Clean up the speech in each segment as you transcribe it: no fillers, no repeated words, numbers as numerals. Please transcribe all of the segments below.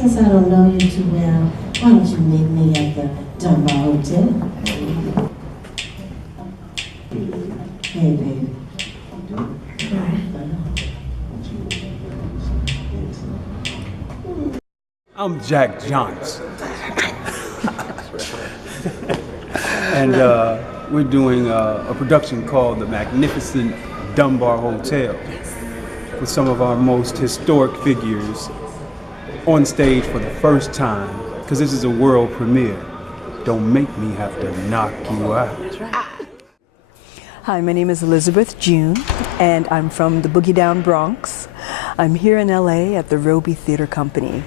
since I don't know you too well, why don't you meet me at the Dunbar Hotel? Hey, baby. I'm Jack Johnson. And we're doing a production called The Magnificent Dunbar Hotel with some of our most historic figures on stage for the first time, because this is a world premiere. Don't make me have to knock you out. Hi, my name is Elizabeth June, and I'm from the Boogie Down Bronx. I'm here in LA at the Robey Theatre Company,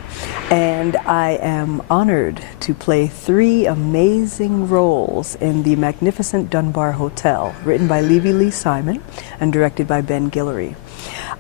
and I am honored to play 3 amazing roles in The Magnificent Dunbar Hotel, written by Levy Lee Simon and directed by Ben Guillory.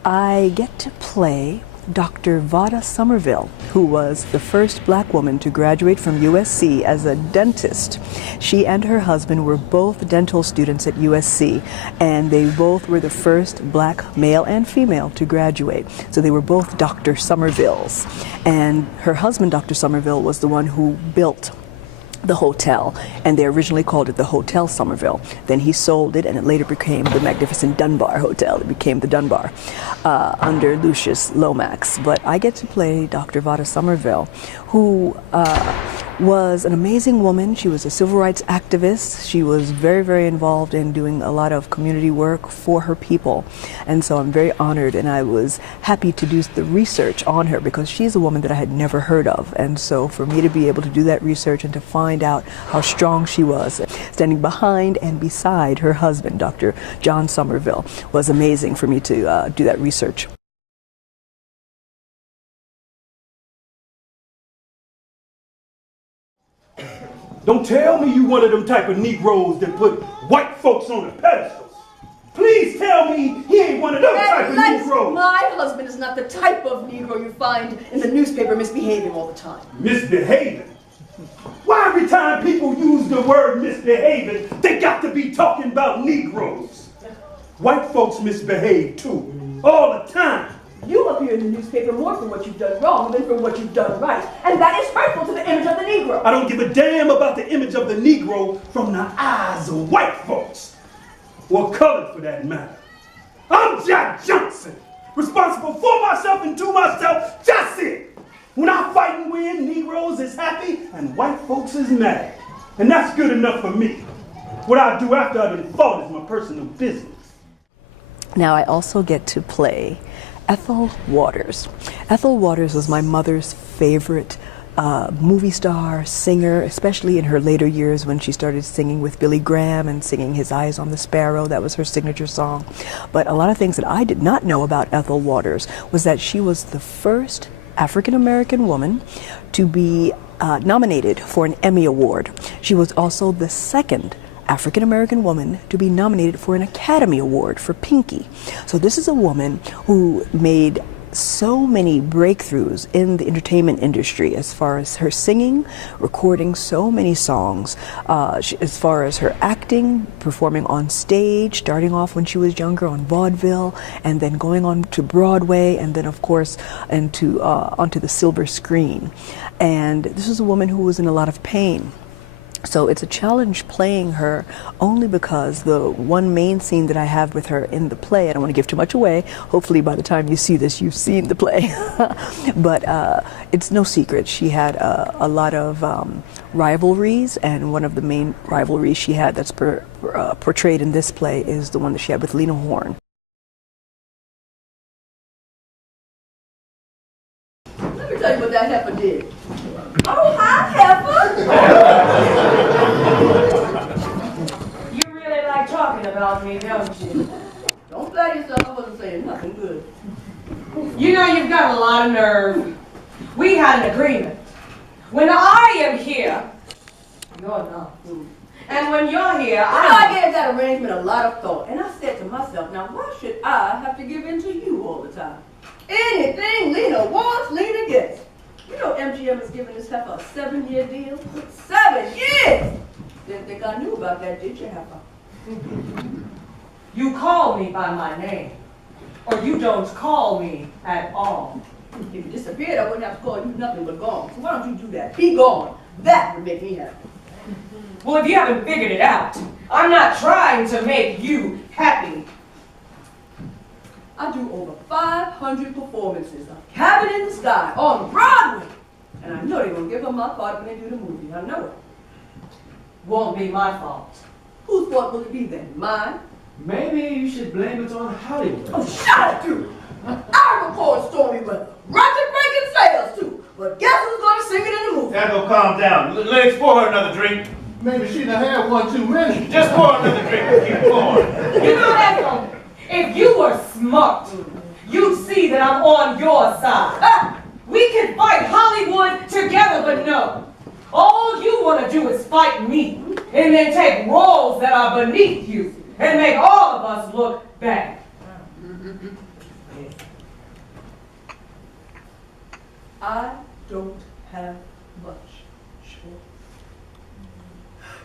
I get to play Dr. Vada Somerville, who was the first black woman to graduate from USC as a dentist. She and her husband were both dental students at USC, and they both were the first black male and female to graduate. So they were both Dr. Somervilles. And her husband, Dr. Somerville, was the one who built the hotel, and they originally called it the Hotel Somerville. Then he sold it, and it later became the Magnificent Dunbar Hotel. It became the Dunbar under Lucius Lomax. But I get to play Dr. Vada Somerville, who was an amazing woman. She was a civil rights activist. She was very, very involved in doing a lot of community work for her people. And so I'm very honored, and I was happy to do the research on her because she's a woman that I had never heard of. And so for me to be able to do that research and to find out how strong she was, standing behind and beside her husband, Dr. John Somerville, was amazing for me to do that research. Don't tell me you one of them type of Negroes that put white folks on the pedestals. Please tell me he ain't one of them type of Negroes. My husband is not the type of Negro you find in the newspaper misbehaving all the time. Misbehaving? Why every time people use the word misbehaving, they got to be talking about Negroes? White folks misbehave too, all the time. You appear in the newspaper more for what you've done wrong than for what you've done right. And that is hurtful to the image of the Negro. I don't give a damn about the image of the Negro from the eyes of white folks. Or colored for that matter. I'm Jack Johnson, responsible for myself and to myself, that's it. When I fight and win, Negroes is happy and white folks is mad. And that's good enough for me. What I do after I've been fought is my personal business. Now I also get to play Ethel Waters. Ethel Waters was my mother's favorite movie star, singer, especially in her later years when she started singing with Billy Graham and singing His Eyes on the Sparrow. That was her signature song. But a lot of things that I did not know about Ethel Waters was that she was the first African-American woman to be nominated for an Emmy Award. She was also the second African-American woman to be nominated for an Academy Award for Pinky. So this is a woman who made so many breakthroughs in the entertainment industry as far as her singing, recording so many songs, as far as her acting, performing on stage, starting off when she was younger on vaudeville, and then going on to Broadway, and then of course onto the silver screen. And this is a woman who was in a lot of pain. So it's a challenge playing her only because the one main scene that I have with her in the play, I don't want to give too much away, hopefully by the time you see this you've seen the play, but it's no secret she had a lot of rivalries, and one of the main rivalries she had that's portrayed in this play is the one that she had with Lena Horne. Let me tell you what that heifer did. Oh, hi, heifer! You really like talking about me, don't you? Don't flatter yourself, I wasn't saying nothing good. You know you've got a lot of nerve. We had an agreement. When I am here, you're not. And when you're here, I gave that arrangement a lot of thought, and I said to myself, now why should I have to give in to you all the time? Anything Lena wants, Lena gets. You know MGM is giving this heifer a 7-year deal? 7 years! Didn't think I knew about that, did you, heifer? You call me by my name, or you don't call me at all. If you disappeared, I wouldn't have to call you nothing but gone. So why don't you do that? Be gone. That would make me happy. Well, if you haven't figured it out, I'm not trying to make you happy. I do over 500 performances of Cabin in the Sky on Broadway. And I know they're going to give them my part when they do the movie. I know it. Won't be my fault. Whose fault will it be then? Mine? Maybe you should blame it on Hollywood. Oh, shut up, you! I record stormy weather, record-breaking sales too. But guess who's going to sing it in the movie? Ethel, calm down. Let's pour her another drink. Maybe she done had one too many. Just pour another drink and keep pouring. You know, Ethel, if you were smart, you'd see that I'm on your side. We can fight Hollywood together, but no. All you want to do is fight me, and then take roles that are beneath you, and make all of us look bad. I don't have much choice.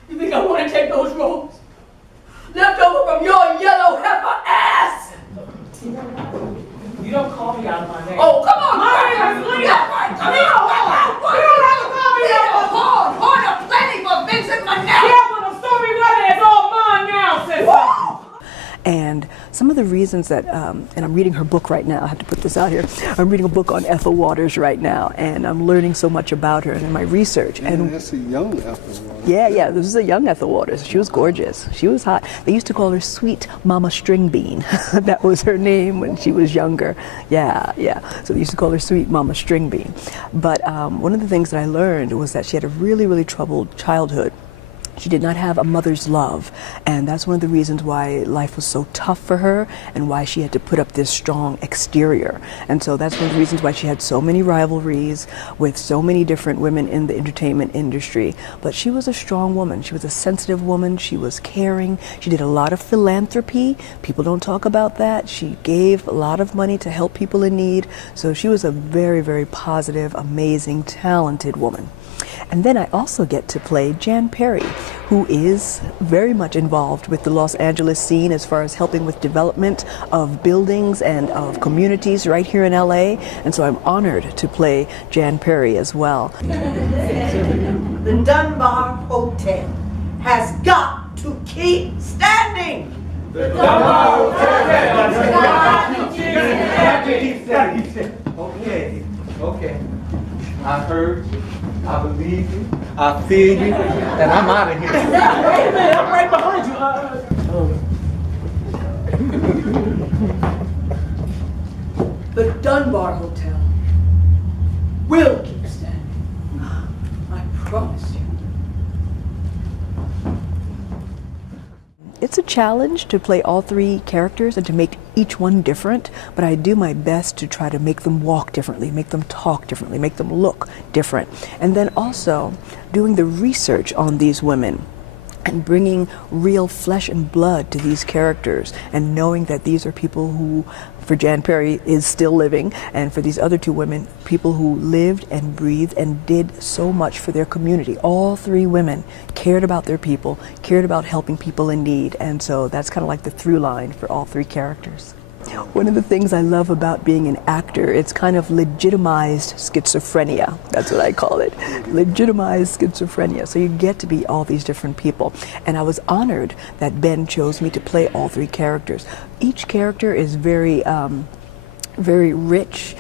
You think I want to take those roles? Left over from your yellow heifer ass! You don't call me out of my name. Oh, come on! My name is Lena! That's right! Come Lena on! Horne! You don't have to call me Lena out! Horne! Horne of plenty for Vincent Manel! Yeah, but the stormy weather is all mine now, sister! And some of the reasons that, and I'm reading her book right now, I have to put this out here, I'm reading a book on Ethel Waters right now, and I'm learning so much about her and in my research. And that's a young Ethel Waters. yeah, this is a young Ethel Waters. She was gorgeous. She was hot. They used to call her Sweet Mama String Bean. That was her name when she was younger. Yeah. So they used to call her Sweet Mama String Bean. But one of the things that I learned was that she had a really, really troubled childhood. She did not have a mother's love, and that's one of the reasons why life was so tough for her and why she had to put up this strong exterior. And so that's one of the reasons why she had so many rivalries with so many different women in the entertainment industry. But she was a strong woman. She was a sensitive woman. She was caring. She did a lot of philanthropy. People don't talk about that. She gave a lot of money to help people in need. So she was a very, very positive, amazing, talented woman. And then I also get to play Jan Perry, who is very much involved with the Los Angeles scene as far as helping with development of buildings and of communities right here in LA. And so I'm honored to play Jan Perry as well. The Dunbar Hotel has got to keep standing. The Dunbar Hotel. Okay. I heard you. I believe you, I feel you, and I'm out of here. Wait a minute, I'm right behind you. The Dunbar Hotel will keep standing. I promise you. It's a challenge to play all three characters and to make each one different, but I do my best to try to make them walk differently, make them talk differently, make them look different. And then also doing the research on these women and bringing real flesh and blood to these characters and knowing that these are people who, for Jan Perry, is still living, and for these other two women, people who lived and breathed and did so much for their community. All three women cared about their people, cared about helping people in need, and so that's kind of like the through line for all three characters. One of the things I love about being an actor, it's kind of legitimized schizophrenia. That's what I call it. Legitimized schizophrenia. So you get to be all these different people. And I was honored that Ben chose me to play all three characters. Each character is very rich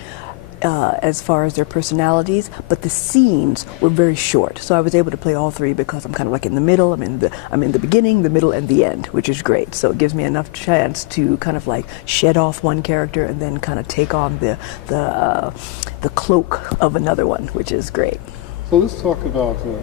as far as their personalities, but the scenes were very short. So I was able to play all three because I'm kind of like in the middle. I'm in the beginning, the middle, and the end, which is great. So it gives me enough chance to kind of like shed off one character and then kind of take on the cloak of another one, which is great. So let's talk about the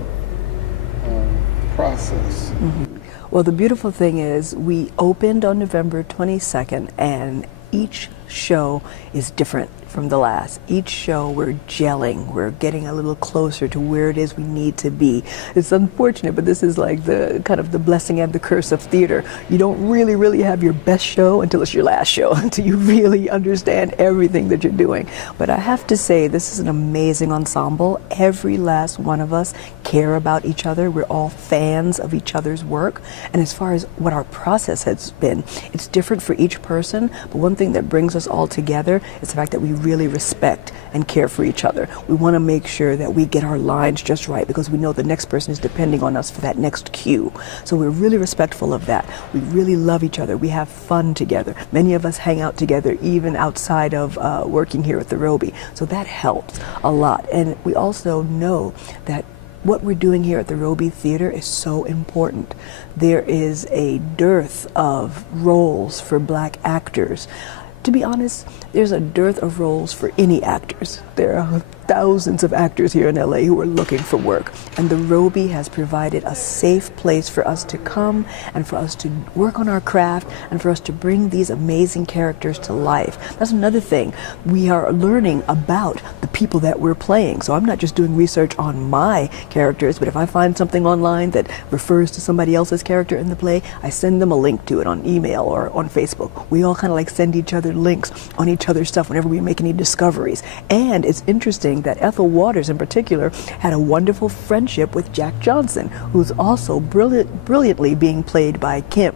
process. Mm-hmm. Well, the beautiful thing is we opened on November 22nd, and each show is different from the last. Each show we're gelling, we're getting a little closer to where it is we need to be. It's unfortunate, but this is like the kind of the blessing and the curse of theater. You don't really have your best show until it's your last show, until you really understand everything that you're doing. But I have to say, this is an amazing ensemble. Every last one of us care about each other. We're all fans of each other's work. And as far as what our process has been, it's different for each person, but one thing that brings brings us all together is the fact that we really respect and care for each other. We want to make sure that we get our lines just right because we know the next person is depending on us for that next cue. So we're really respectful of that. We really love each other. We have fun together. Many of us hang out together even outside of working here at the Robey. So that helps a lot. And we also know that what we're doing here at the Robey Theater is so important. There is a dearth of roles for black actors. To be honest, there's a dearth of roles for any actors. There are thousands of actors here in LA who are looking for work, and the Robey has provided a safe place for us to come and for us to work on our craft and for us to bring these amazing characters to life. That's another thing. We are learning about the people that we're playing. So I'm not just doing research on my characters, but if I find something online that refers to somebody else's character in the play, I send them a link to it on email or on Facebook. We all kind of like send each other links on each other's stuff whenever we make any discoveries. And it's interesting that Ethel Waters in particular had a wonderful friendship with Jack Johnson, who's also brilliantly being played by Kem,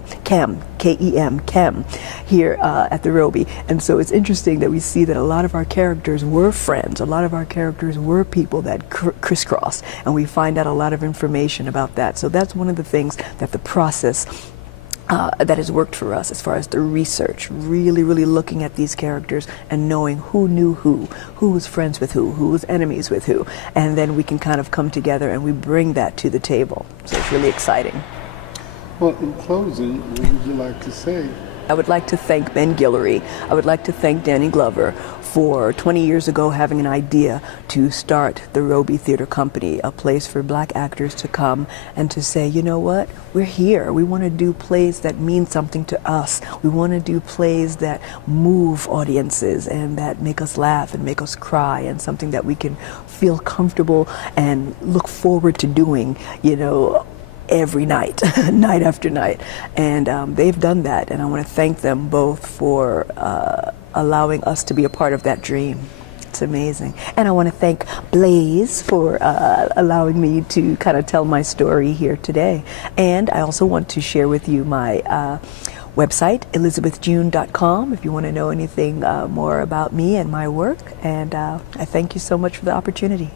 K-E-M, Kem, here at the Robey. And so it's interesting that we see that a lot of our characters were friends, a lot of our characters were people that crisscross, and we find out a lot of information about that. So that's one of the things that the process that has worked for us as far as the research, really looking at these characters and knowing who knew who was friends with who was enemies with who, and then we can kind of come together and we bring that to the table. So it's really exciting. Well, in closing, what would you like to say? I would like to thank Ben Guillory. I would like to thank Danny Glover for 20 years ago having an idea to start the Robey Theatre Company, a place for black actors to come and to say, you know what, we're here. We want to do plays that mean something to us. We want to do plays that move audiences and that make us laugh and make us cry, and something that we can feel comfortable and look forward to doing, you know, every night, night after night. And they've done that, and I want to thank them both for allowing us to be a part of that dream. It's amazing. And I want to thank Blaze for allowing me to kind of tell my story here today. And I also want to share with you my website, elizabethjune.com, if you want to know anything more about me and my work. And I thank you so much for the opportunity.